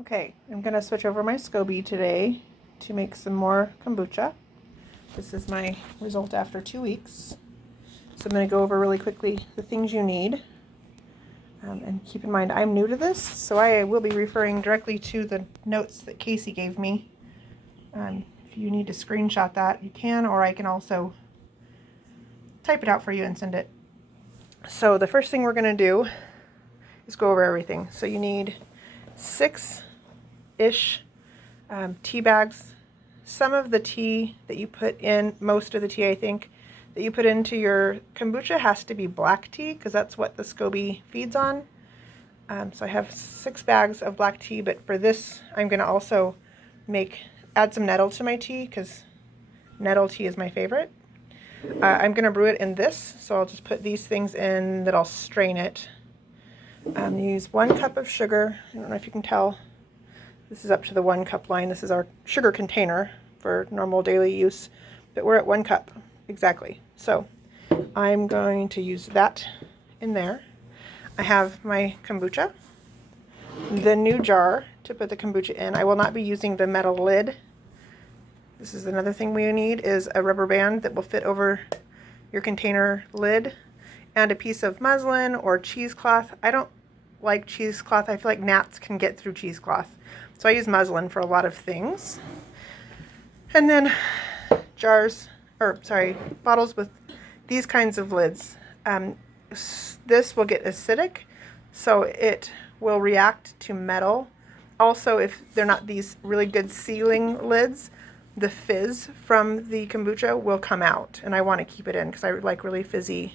Okay, I'm going to switch over my SCOBY today to make some more kombucha. This is my result after 2 weeks. So I'm going to go over really quickly the things you need. And keep in mind, I'm new to this, so I will be referring directly to the notes that Casey gave me. If you need to screenshot that, you can, or I can also type it out for you and send it. So the first thing we're going to do is go over everything. So you need 6-ish tea bags. Some of the tea that you put in, most of the tea I think, that you put into your kombucha has to be black tea because that's what the SCOBY feeds on. So I have 6 bags of black tea, but for this I'm going to also add some nettle to my tea because nettle tea is my favorite. I'm going to brew it in this, so I'll just put these things in that I'll strain it. Use 1 cup of sugar. I don't know if you can tell. This is up to the 1 cup line. This is our sugar container for normal daily use, but we're at 1 cup exactly. So I'm going to use that in there. I have my kombucha, the new jar to put the kombucha in. I will not be using the metal lid. This is another thing we need, is a rubber band that will fit over your container lid, and a piece of muslin or cheesecloth. I don't like cheesecloth. I feel like gnats can get through cheesecloth. So I use muslin for a lot of things. And then bottles with these kinds of lids. This will get acidic, so it will react to metal. Also, if they're not these really good sealing lids, the fizz from the kombucha will come out, and I want to keep it in because I like really fizzy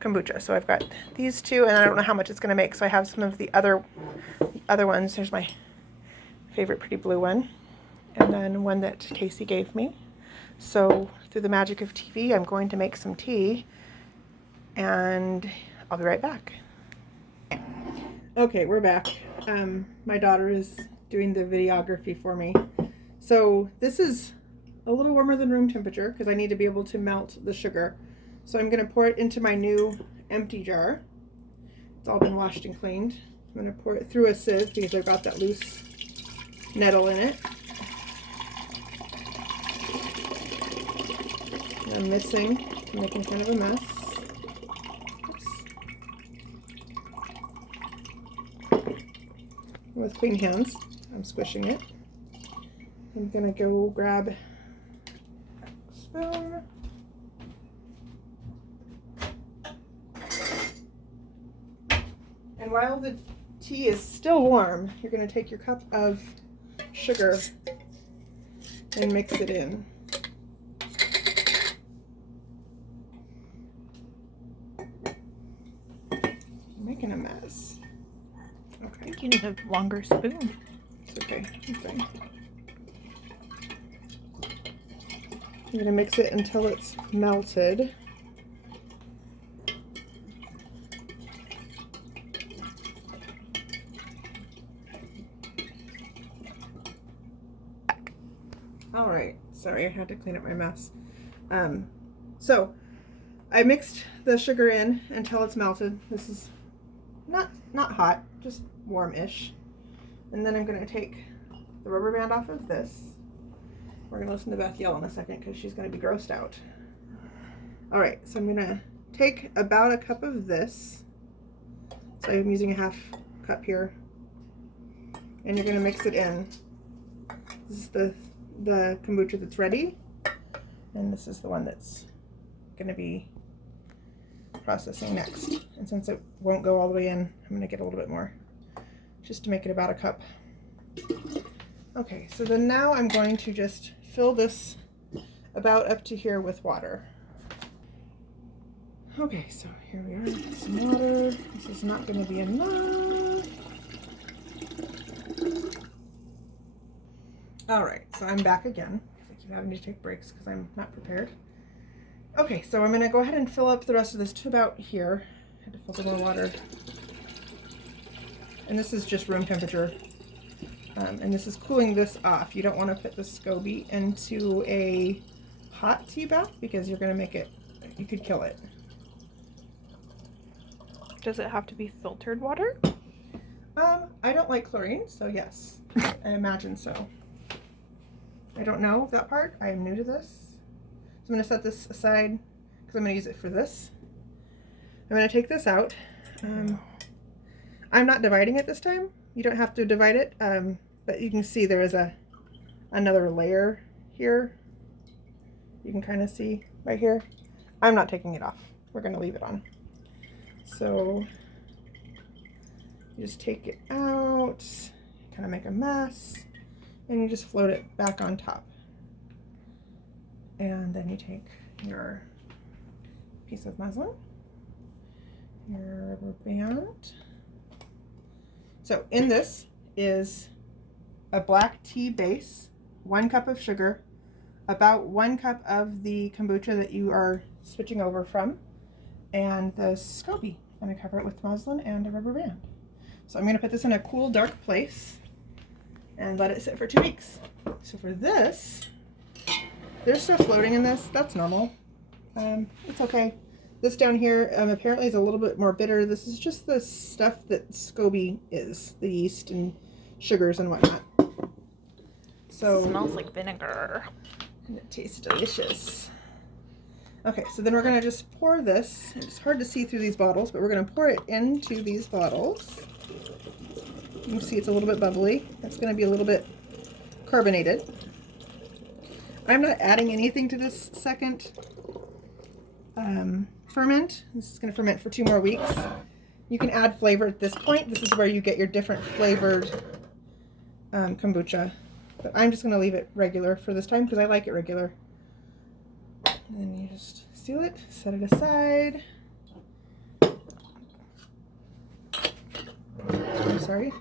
kombucha. So I've got these 2, and I don't know how much it's going to make, so I have some of the other ones. There's my favorite pretty blue one, and then one that Casey gave me. So through the magic of TV, I'm going to make some tea, and I'll be right back. Okay, we're back. My daughter is doing the videography for me. So this is a little warmer than room temperature because I need to be able to melt the sugar. So I'm going to pour it into my new empty jar. It's all been washed and cleaned. I'm going to pour it through a sieve because I've got that loose nettle in it. I'm making kind of a mess. Oops. With clean hands, I'm squishing it. I'm gonna go grab a spoon. And while the tea is still warm, you're gonna take your cup of sugar and mix it in. Making a mess. Okay. I think you need a longer spoon. It's okay. I'm going to mix it until it's melted. All right. Sorry, I had to clean up my mess. So I mixed the sugar in until it's melted. This is not hot, just warm-ish. And then I'm going to take the rubber band off of this. We're going to listen to Beth yell in a second because she's going to be grossed out. All right, so I'm going to take about a cup of this. So I'm using a 1/2 cup here. And you're going to mix it in. This is the kombucha that's ready. And this is the one that's going to be processing next. And since it won't go all the way in, I'm going to get a little bit more just to make it about a cup. Okay, so then now I'm going to just fill this about up to here with water. Okay, so here we are with some water. This is not going to be enough. All right, so I'm back again. I keep having to take breaks because I'm not prepared. Okay, so I'm going to go ahead and fill up the rest of this to about here. I had to filter more water. And this is just room temperature. And this is cooling this off. You don't want to put the SCOBY into a hot tea bath because you're going to make it, you could kill it. Does it have to be filtered water? I don't like chlorine, so yes, I imagine so. I don't know that part. I am new to this. So I'm going to set this aside because I'm going to use it for this. I'm going to take this out. I'm not dividing it this time. You don't have to divide it, but you can see there is another layer here. You can kind of see right here. I'm not taking it off. We're going to leave it on. So you just take it out, kind of make a mess, and you just float it back on top. And then you take your piece of muslin, your rubber band. So in this is a black tea base, 1 cup of sugar, about 1 cup of the kombucha that you are switching over from, and the SCOBY. I'm going to cover it with muslin and a rubber band. So I'm going to put this in a cool, dark place and let it sit for 2 weeks. So for this, there's stuff floating in this. That's normal. It's okay. This down here apparently is a little bit more bitter. This is just the stuff that SCOBY is, the yeast and sugars and whatnot. So It smells like vinegar. and it tastes delicious. Okay, so then we're going to just pour this. It's hard to see through these bottles, but we're going to pour it into these bottles. You can see it's a little bit bubbly. It's going to be a little bit carbonated. I'm not adding anything to this second ferment. This is going to ferment for 2 more weeks. You can add flavor at this point. This is where you get your different flavored kombucha. But I'm just going to leave it regular for this time because I like it regular. And then you just seal it, set it aside. I'm sorry.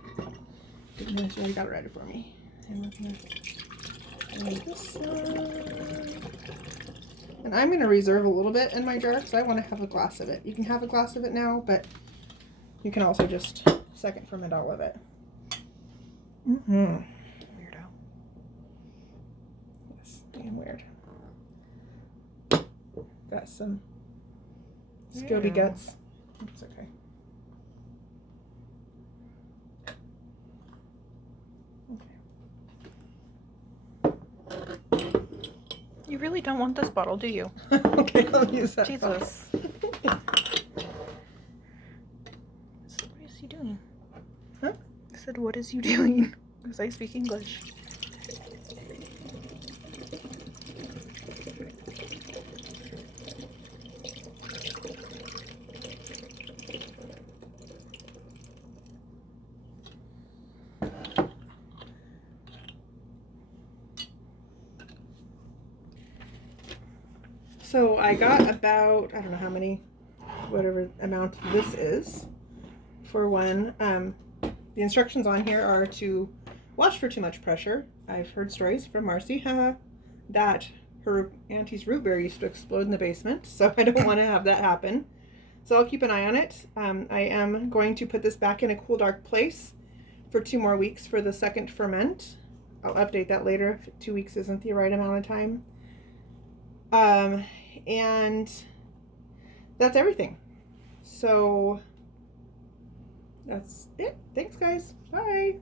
Didn't know she already got it ready for me. And we're going to lay this on. And I'm going to reserve a little bit in my jar because I want to have a glass of it. You can have a glass of it now, but you can also just second ferment all of it. Mm-hmm. Weirdo. Yes, being weird. Got some SCOBY guts. It's okay. You really don't want this bottle, do you? Okay, I'll use that. Jesus. So what is he doing? Huh? I said, what is you doing? Because I speak English. So I got about, I don't know how many, whatever amount this is for one. The instructions on here are to watch for too much pressure. I've heard stories from Marcy that her auntie's root beer used to explode in the basement, so I don't want to have that happen. So I'll keep an eye on it. I am going to put this back in a cool, dark place for 2 more weeks for the second ferment. I'll update that later if 2 weeks isn't the right amount of time. And that's everything. So that's it. Thanks, guys. Bye.